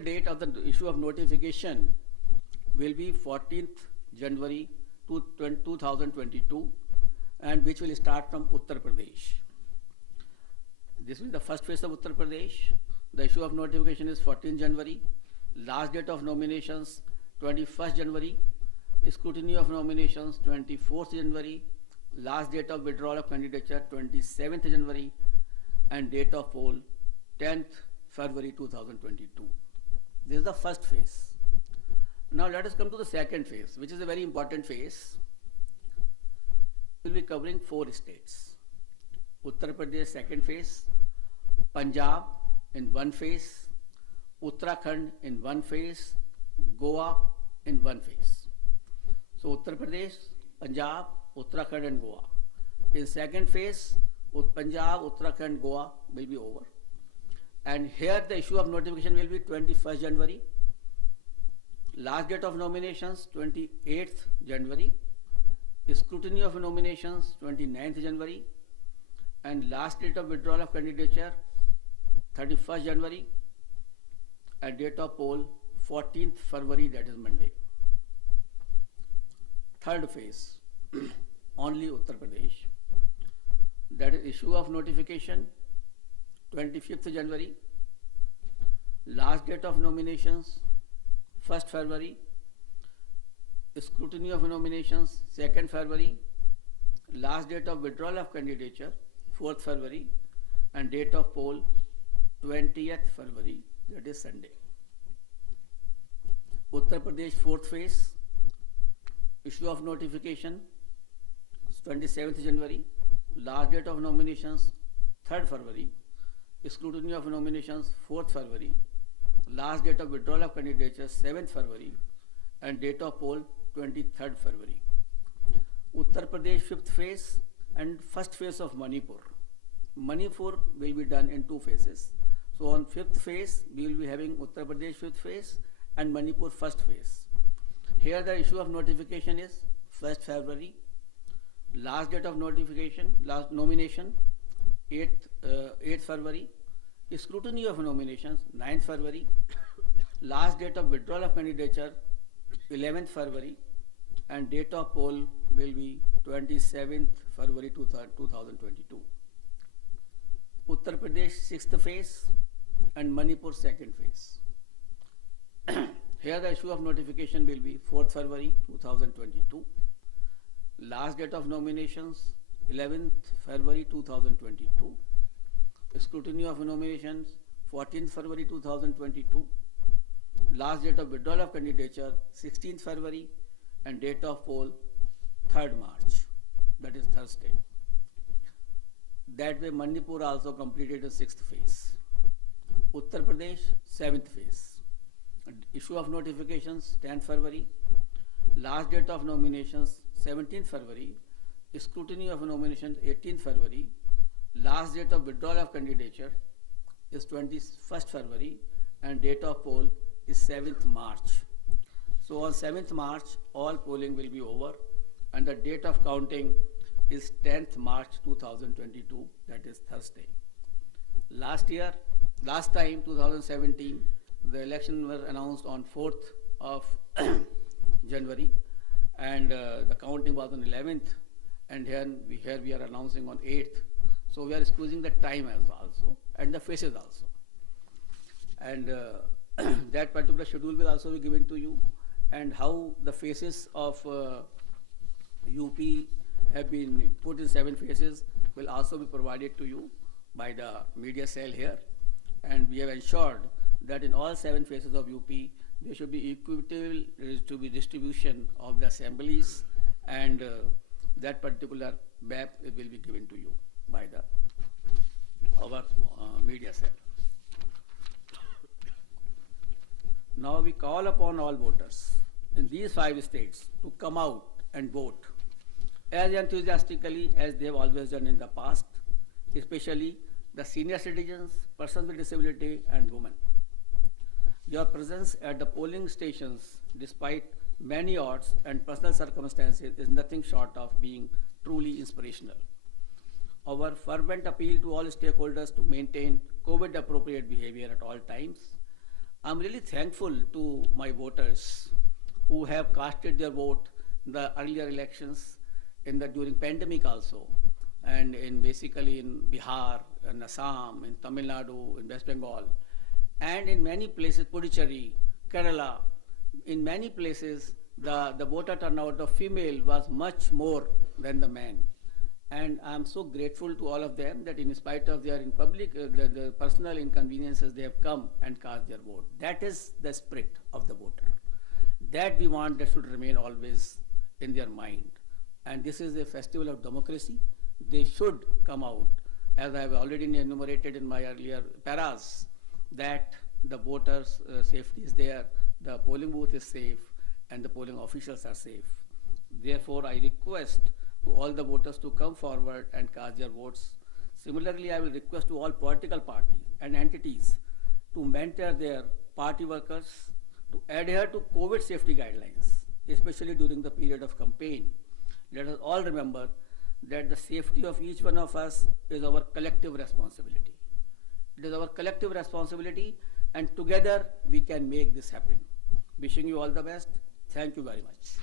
date of the issue of notification will be 14th January 2022, and which will start from Uttar Pradesh. This is the first phase of Uttar Pradesh. The issue of notification is 14 January. Last date of nominations 21st January. Scrutiny of nominations 24th January. Last date of withdrawal of candidature 27th January. And date of poll 10th February 2022. This is the first phase. Now let us come to the second phase, which is a very important phase. We will be covering 4 states. Uttar Pradesh second phase, Punjab in one phase, Uttarakhand in one phase, Goa in one phase. So Uttar Pradesh, Punjab, Uttarakhand and Goa. In second phase, Punjab, Uttarakhand, Goa will be over. And here the issue of notification will be 21st January. Last date of nominations 28th January. Scrutiny of nominations 29th January. And last date of withdrawal of candidature 31st January. And date of poll 14th February, that is Monday. Third phase, only Uttar Pradesh. That is issue of notification 25th January. Last date of nominations 1st February. Scrutiny of nominations 2nd February. Last date of withdrawal of candidature 4th February. And date of poll 20th February, that is Sunday. Uttar Pradesh fourth phase, issue of notification 27th January. Last date of nominations 3rd February. Scrutiny of nominations 4th February. Last date of withdrawal of candidature 7th February. And date of poll 23rd February. Uttar Pradesh fifth phase and first phase of Manipur. Manipur will be done in 2 phases. So on 5th phase, we will be having Uttar Pradesh 5th phase and Manipur 1st phase. Here the issue of notification is 1st February. Last date of notification, last nomination 8th February. Scrutiny of nominations 9th February. Last date of withdrawal of candidature 11th February. And date of poll will be 27th February 2022. Uttar Pradesh 6th phase and Manipur 2nd phase. Here the issue of notification will be 4th February 2022. Last date of nominations 11th February 2022. Scrutiny of nominations 14th February 2022. Last date of withdrawal of candidature 16th February. And date of poll 3rd March, that is Thursday. That way Manipur also completed the 6th phase. Uttar Pradesh 7th phase. Issue of notifications 10th February. Last date of nominations 17th February. Scrutiny of nominations 18th February. Last date of withdrawal of candidature is 21st February. And date of poll is 7th March. So on 7th March, all polling will be over, and the date of counting is 10th March 2022, that is Thursday. Last time 2017, the election was announced on 4th of January, and the counting was on 11th, and here we are announcing on 8th. So we are squeezing the time also, and the phases also. And that particular schedule will also be given to you. And how the phases of UP have been put in 7 phases will also be provided to you by the media cell here. And we have ensured that in all 7 phases of UP, there should be equitable distribution of the assemblies, and that particular map will be given to you by our media cell. Now we call upon all voters in these 5 states to come out and vote as enthusiastically as they have always done in the past, especially the senior citizens, persons with disability, and women. Your presence at the polling stations, despite many odds and personal circumstances, is nothing short of being truly inspirational. Our fervent appeal to all stakeholders to maintain COVID-appropriate behavior at all times. I'm really thankful to my voters who have casted their vote in the earlier elections, during pandemic also, and in basically in Bihar, in Assam, in Tamil Nadu, in West Bengal, and in many places, Puducherry, Kerala, in many places, the voter turnout of female was much more than the men. And I'm so grateful to all of them that in spite of their in public, the personal inconveniences, they have come and cast their vote. That is the spirit of the voter. That we want that should remain always in their mind. And this is a festival of democracy. They should come out, as I have already enumerated in my earlier paras, that the voters' safety is there, the polling booth is safe, and the polling officials are safe. Therefore, I request to all the voters to come forward and cast their votes. Similarly, I will request to all political parties and entities to mentor their party workers to adhere to COVID safety guidelines, especially during the period of campaign. Let us all remember that the safety of each one of us is our collective responsibility. It is our collective responsibility, and together we can make this happen. Wishing you all the best. Thank you very much.